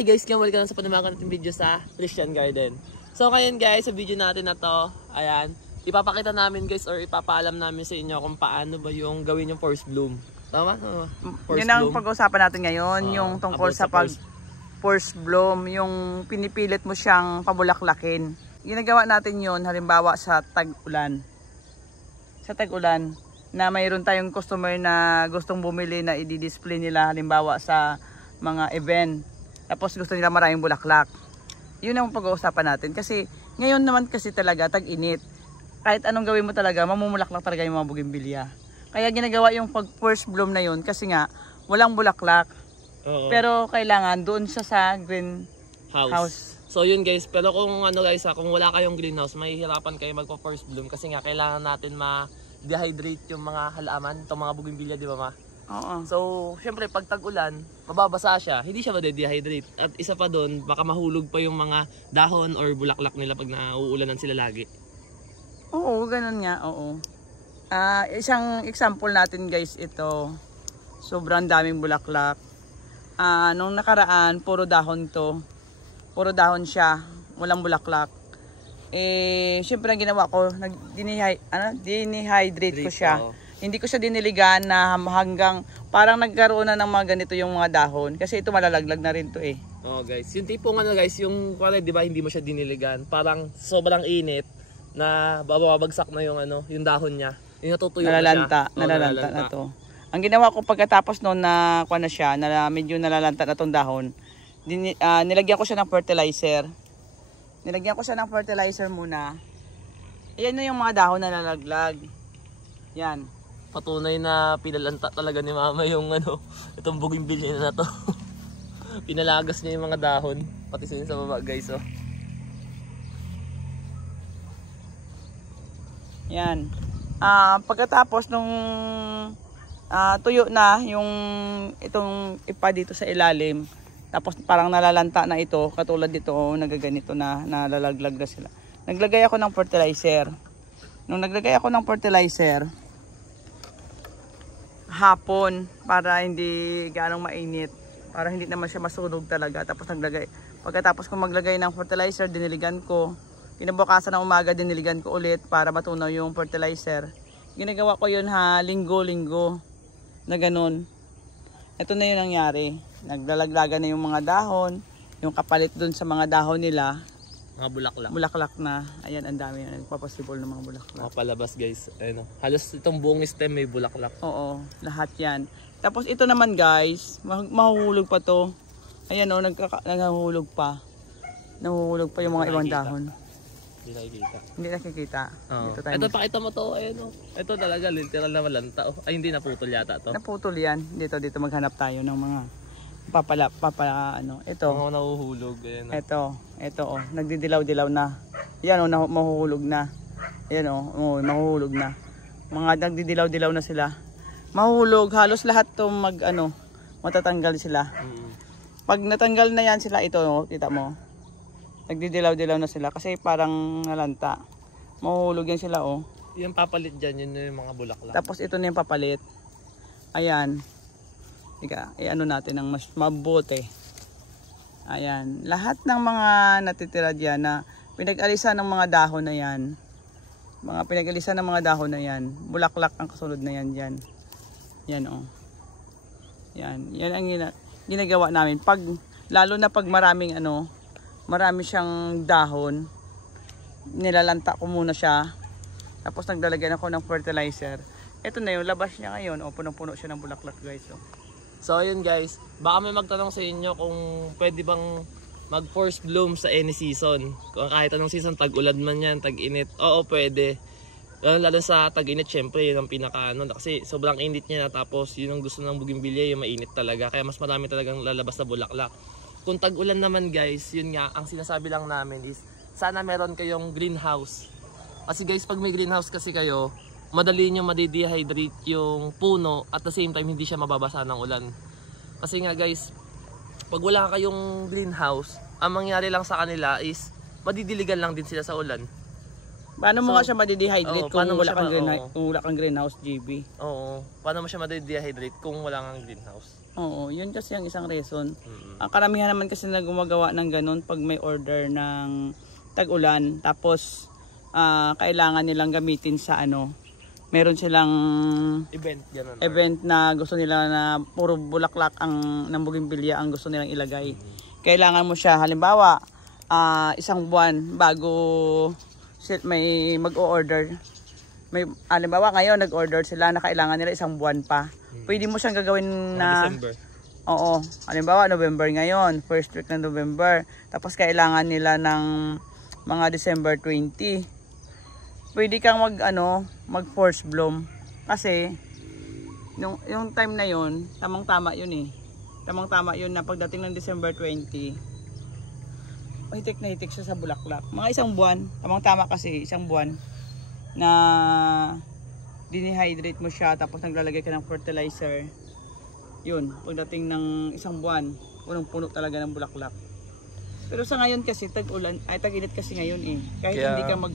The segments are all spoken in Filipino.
Hi guys, balik ka lang sa panamakan natin video sa Christian Garden. So ngayon guys, sa video natin na to, ayan, ipapakita namin guys or ipapaalam namin sa inyo kung paano ba yung gawin yung force bloom. Tama? Yun ang pag-uusapan natin ngayon, yung tungkol sa force bloom, yung pinipilit mo siyang pabulaklakin. Ginagawa natin yun halimbawa sa tag-ulan. Sa tag-ulan na mayroon tayong customer na gustong bumili na i-display nila halimbawa sa mga event. Tapos gusto nila maraming bulaklak. Yun ang pag-uusapan natin. Kasi ngayon naman kasi talaga tag-init. Kahit anong gawin mo talaga, mamumulaklak talaga yung mga bougainvillea. Kaya ginagawa yung pag-first bloom na yun kasi nga walang bulaklak. Pero kailangan doon sa greenhouse. So yun guys, pero kung ano guys, kung wala kayong greenhouse, mahihirapan kayo magpa-first bloom kasi nga kailangan natin ma-dehydrate yung mga halaman, itong mga bougainvillea, di ba ma? So, syempre pag tag-ulan, mababasa siya, hindi siya ma-dehydrate. At isa pa doon, baka mahulog pa yung mga dahon or bulaklak nila pag nauulanan sila lagi. Oo, ganun nga, oo. Isang example natin guys, ito. Sobrang daming bulaklak. Nung nakaraan, puro dahon to. Puro dahon siya, walang bulaklak. Syempre ang ginawa ko, dinihydrate ko siya. Hindi ko siya diniligan na hanggang parang nagkaroon na ng mga ganito yung mga dahon. Kasi ito malalaglag na rin to eh. Oh guys, yung tipong ano guys, yung di ba hindi mo siya diniligan, parang sobrang init na bababagsak na yung yung dahon niya. Yung natutuyo nalalanta, na siya. Nalalanta na to. Ang ginawa ko pagkatapos noon na kuha na siya, na medyo nalalanta na tong dahon, nilagyan ko siya ng fertilizer. Nilagyan ko siya ng fertilizer muna. Ayan na yung mga dahon na nalalaglag. Yan. Patunay na pinalanta talaga ni mama yung itong bougainvillea na to. Pinalagas niya yung mga dahon, pati sa baba guys oh. Yan. Pagkatapos nung tuyo na yung itong ipa dito sa ilalim, tapos parang nalalanta na ito, katulad dito nagaganito na, nalalaglag na sila. Naglagay ako ng fertilizer. Nung naglagay ako ng fertilizer, hapon para hindi ganong mainit, para hindi naman siya masunog talaga. Tapos pagkatapos ko maglagay ng fertilizer, diniligan ko. Kinabukasan ng umaga, diniligan ko ulit para matunaw yung fertilizer. Ginagawa ko yun linggo-linggo na ganun. Ito na yun nangyari. Naglalaglagan na yung mga dahon, yung kapalit dun sa mga dahon nila, mga bulaklak. Bulaklak na. Ayan, ang dami na nagpapasibol ng mga bulaklak. Mga palabas guys. Ayun, halos itong buong stem may bulaklak. Oo, lahat yan. Tapos ito naman guys, mahuhulog pa to. Ayan naghuhulog pa. Nahuhulog pa yung mga ibang dahon. Hindi nakikita. Hindi nakikita. Ito pakita mo to. Ayun ito talaga literal na malanta. Ay hindi naputol yata to. Naputol yan. Dito maghanap tayo ng mga ito. Mga nahuhulog. Ayan, ito nagdidilaw-dilaw na. Yan mahuhulog na. Ayan mahuhulog na. Mga nagdidilaw-dilaw na sila. Mahuhulog, halos lahat to matatanggal sila. Pag natanggal na yan sila, ito kita mo. Nagdidilaw-dilaw na sila kasi parang nalanta. Mahuhulog yan sila Yung papalit dyan, yun yung mga bulaklak. Tapos ito na yung papalit. Ayan. Natin ng mas mabuti. Ayan. Lahat ng mga natitira dyan na pinag-alisan ng mga dahon na yan. Pinag-alisan ng mga dahon na yan. Bulaklak ang kasunod na yan dyan. Yan Yan. Yan ang ginagawa namin. Lalo na pag marami siyang dahon, nilalanta ko muna siya. Tapos naglalagyan ako ng fertilizer. Ito na yung labas niya ngayon. Punong-puno siya ng bulaklak guys. So ayun guys, baka may magtanong sa inyo kung pwede bang mag force bloom sa any season. Kung kahit anong season, tag-ulan man yan, tag-init. Oo, pwede. Lalo sa tag-init, syempre yun ang pinaka kasi sobrang init niya na, tapos yun ang gusto ng bougainvillea, yung mainit talaga. Kaya mas marami talagang lalabas na bulaklak. Kung tag-ulan naman guys, yun nga, ang sinasabi lang namin is sana meron kayong greenhouse. Kasi guys, pag may greenhouse kasi kayo, madali nyo madidehydrate yung puno at the same time hindi siya mababasa ng ulan. Kasi nga guys, pag wala kayong greenhouse, ang mangyari lang sa kanila is madidiligan lang din sila sa ulan. Paano mo nga siya madi-dehydrate kung kung wala kang greenhouse, GB? Oo. Paano mo siya madi-dehydrate kung wala kang greenhouse? Oo, yun kasi ang isang reason. Ang karamihan naman kasi na gumagawa ng ganun pag may order ng tag-ulan. Tapos, kailangan nilang gamitin sa ano. Meron silang event na gusto nila na puro bulaklak ng bougainvillea ang gusto nilang ilagay. Kailangan mo siya, halimbawa, isang buwan bago may mag-o-order. Halimbawa ngayon nag-order sila na kailangan nila isang buwan pa. Pwede mo siyang gagawin na December. Oo, halimbawa November ngayon, first week ng November. Tapos kailangan nila ng mga December 20. Pwede kang mag force bloom kasi yung time na yun, tamang-tama yun eh. Tamang-tama yun na pagdating ng December 20, hitik na hitik siya sa bulaklak. Mga isang buwan, tamang-tama kasi isang buwan na dinihydrate mo siya tapos naglalagay ka ng fertilizer. Yun, pagdating ng isang buwan, punong-puno talaga ng bulaklak. Pero sa ngayon kasi tag-ulan, tag-init kasi ngayon eh. Kahit hindi ka mag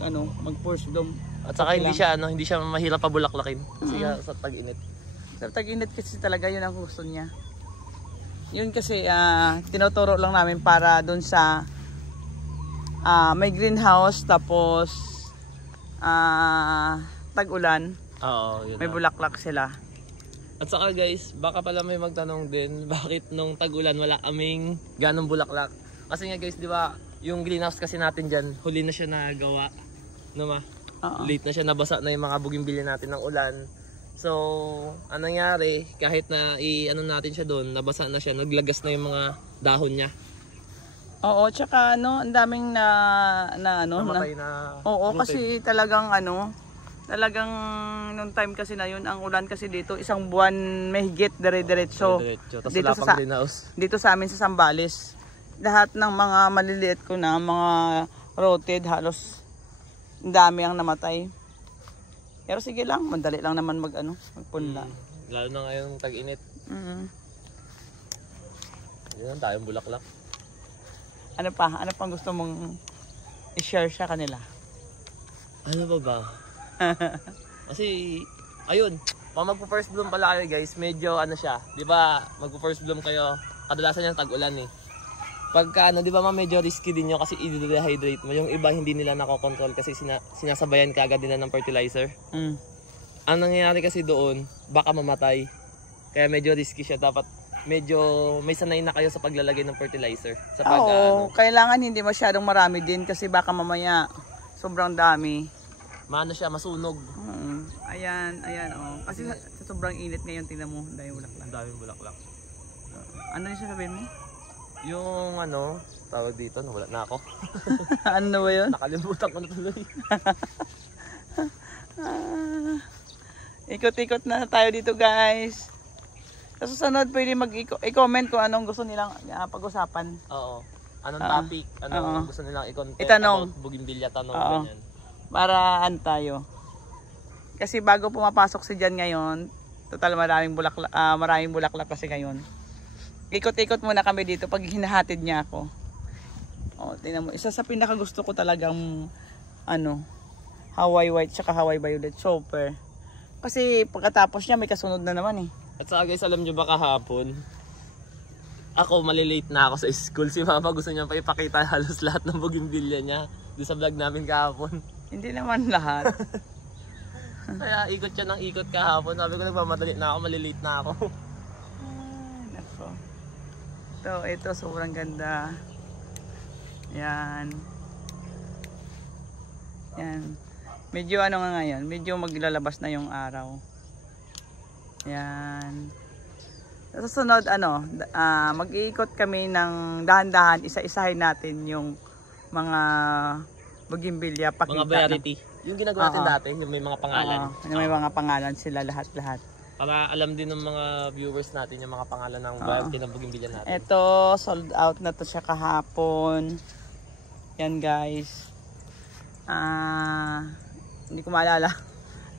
force bloom. At saka hindi siya mahirap pa bulaklakin kasi sa tag-init. Sa tag-init kasi talaga yun ang gusto niya. Yun kasi tinuturo lang namin para doon sa may greenhouse tapos tag-ulan. Oo, yun. May bulaklak sila. At saka guys, baka pala may magtanong din bakit nung tag-ulan wala kaming ganong bulaklak. Kasi nga guys, di ba, yung greenhouse kasi natin dyan, huli na siya nagawa. No ma? Late na siya, nabasa na yung mga bougainvillea natin ng ulan. So, anong nangyari, kahit na natin siya doon, nabasa na siya, naglagas na yung mga dahon niya. Oo, tsaka ang daming namatay na. Oo, kasi talagang talagang nung time kasi na yun, ang ulan kasi dito, isang buwan mahigit dire-diretso. Dito sa amin sa Zambales. Lahat ng mga maliliit ko na, mga rotted, halos dami ang namatay. Pero sige lang, madali lang naman magpunla. Lalo na ngayon tag-init. Yan, tayong bulaklak. Ano pang gusto mong i-share sa kanila? Ano ba? Kasi, ayun, pag magpo-first bloom pala kayo guys, medyo siya, di ba, magpo-first bloom kayo, kadalasan yan tag-ulan eh. Pagka di ba medyo risky din yun kasi i-dehydrate mo. Yung iba hindi nila nakokontrol kasi sinasabayan ka agad nila ng fertilizer. Ang nangyayari kasi doon, baka mamatay. Kaya medyo risky siya, dapat medyo may sanay na kayo sa paglalagay ng fertilizer. Oo, kailangan hindi masyadong marami din kasi baka mamaya sobrang dami. Masunog. Ayan, oh. Kasi sa sobrang init ngayon, tingnan mo, daming bulaklak. Daming bulaklak. Ano yung sasabihin mo? Yung tawag dito, wala na ako. Ano ba yun? Nakalimutan ko na tuloy. Ikot-ikot na tayo dito guys. Sa susunod pwede i-comment kung anong gusto nilang pag-usapan. Oo. Anong topic, anong gusto nilang i-content itanong about bougainvillea, ganyan. Para tayo. Kasi bago pumapasok si Jan ngayon, total maraming bulaklak kasi ngayon. Ikot-ikot muna kami dito pag hinahatid niya ako. Tingnan mo, isa sa pinaka gusto ko talagang Hawaii white tsaka Hawaii violet, super. Kasi pagkatapos niya may kasunod na naman eh. At saka guys, alam nyo ba kahapon, ako malilate na ako sa school. Si mama gusto niya pa ipakita halos lahat ng bougainvillea niya doon sa vlog namin kahapon. Hindi naman lahat. Kaya ikot siya ng ikot kahapon. Sabi ko nagmamadali na ako, malilate na ako. Nako. Ito sobrang ganda. Yan. Medyo nga ngayon, medyo maglalabas na yung araw. Yan. Sa susunod mag-iikot kami ng dahan-dahan, isa-isahin natin yung mga bougainvillea, pakita. Mga variety. Yung ginagawa natin dati, yung may mga pangalan. May mga pangalan sila lahat-lahat. Para alam din ng mga viewers natin yung mga pangalan ng variety ng bougainvillea natin. Ito, sold out na to siya kahapon. Yan guys. Hindi ko maalala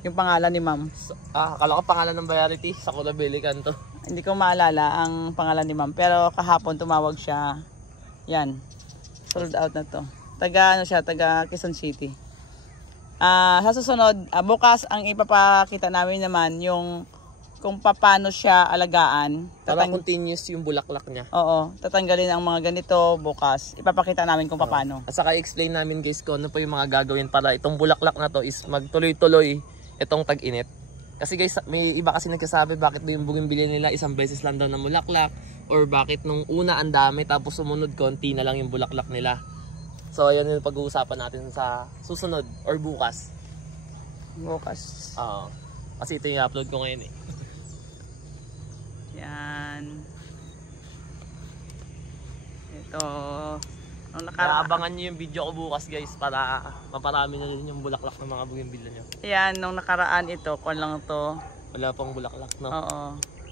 yung pangalan ni ma'am. Akala ko pangalan ng variety. Sakura Belican to. Hindi ko maalala ang pangalan ni ma'am. Pero kahapon tumawag siya. Yan. Sold out na to. Taga Quezon City. Sa susunod, bukas ang ipapakita namin naman yung kung paano siya alagaan. Para continuous yung bulaklak niya. Oo, tatanggalin ang mga ganito bukas. Ipapakita namin kung paano. At saka i-explain namin guys kung ano pa yung mga gagawin para itong bulaklak na to is magtuloy-tuloy itong tag-init. Kasi guys, may iba kasi nagsasabi bakit yung bougainvillea nila isang beses lang daw na bulaklak, or bakit nung una ang dami tapos sumunod konti na lang yung bulaklak nila. So ayun yung pag-uusapan natin sa susunod or bukas. Bukas. Oo. Kasi ito yung i-upload ko ngayon eh. Yan. Ito. Abangan nyo yung video ko bukas guys para maparami na din yung bulaklak ng mga bougainvillea nyo. Yan, nung nakaraan ito, kung lang to. Wala pang bulaklak, no? Oo.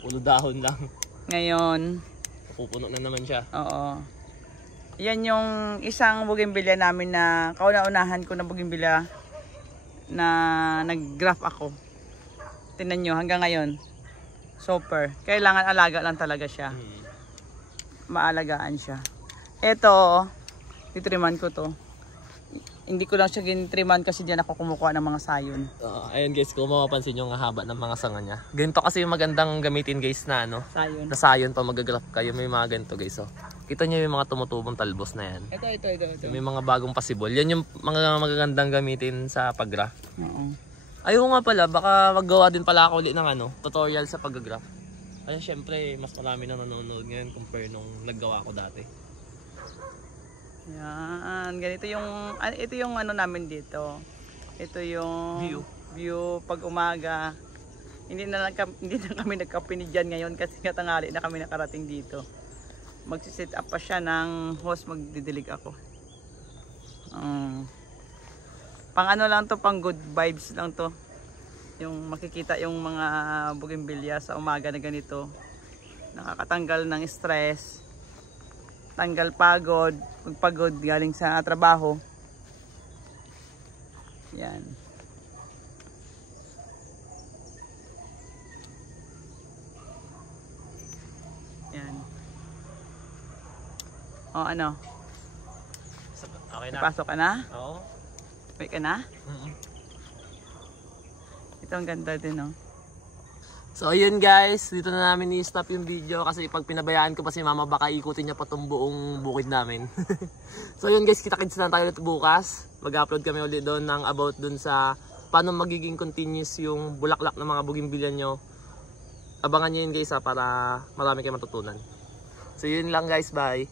Puro dahon lang. Ngayon. Pupuno na naman siya. Oo. Yan yung isang bougainvillea namin na kauna-unahan ko na bougainvillea na nag-graft ako. Tingnan nyo, hanggang ngayon. Super. Kailangan alaga lang talaga siya. Maalagaan siya. Ito, titriman ko to. Hindi ko lang siya ginitriman kasi diyan ako kumukuha ng mga sayon. Ayun guys, kung mapapansin nyo ang haba ng mga sanga niya. Ganito kasi yung magandang gamitin guys na ano. Sayon. Na sayon pa mag-graft kayo. May mga ganito guys. Oh. Kita nyo yung mga tumutubong talbos na yan. Ito. May mga bagong possible. Yan yung mga magagandang gamitin sa pag-graft. Oo. Ayaw nga pala, baka maggawa din pala ako ulit ng ano, tutorial sa pag-graft. Kasi syempre, mas marami na nanonood ngayon compare nung naggawa ko dati. Yan, ganito yung ito yung ano namin dito. Ito yung view pag umaga. Hindi na kami nagkape diyan ngayon kasi tanghali na kami nakarating dito. Magsi-set up pa siya ng host, magdidilig ako. Pang ano lang to, pang good vibes lang to. Yung makikita yung mga bougainvillea sa umaga na ganito. Nakakatanggal ng stress. Tanggal pagod, pagpagod galing sa trabaho. Yan. Yan. O ano? Okay na. Pasok ka na? Oo. Wait ka na? Ito ang ganda din, no? So ayun guys, dito na namin i-stop yung video kasi pag pinabayaan ko pa si mama baka ikutin niya pa itong buong bukid namin. So ayun guys, kita-kits lang tayo ulit bukas. Mag-upload kami ulit doon ng about doon sa paano magiging continuous yung bulaklak ng mga bougainvillea nyo. Abangan nyo yun guys para marami kayo matutunan. So yun lang guys, bye!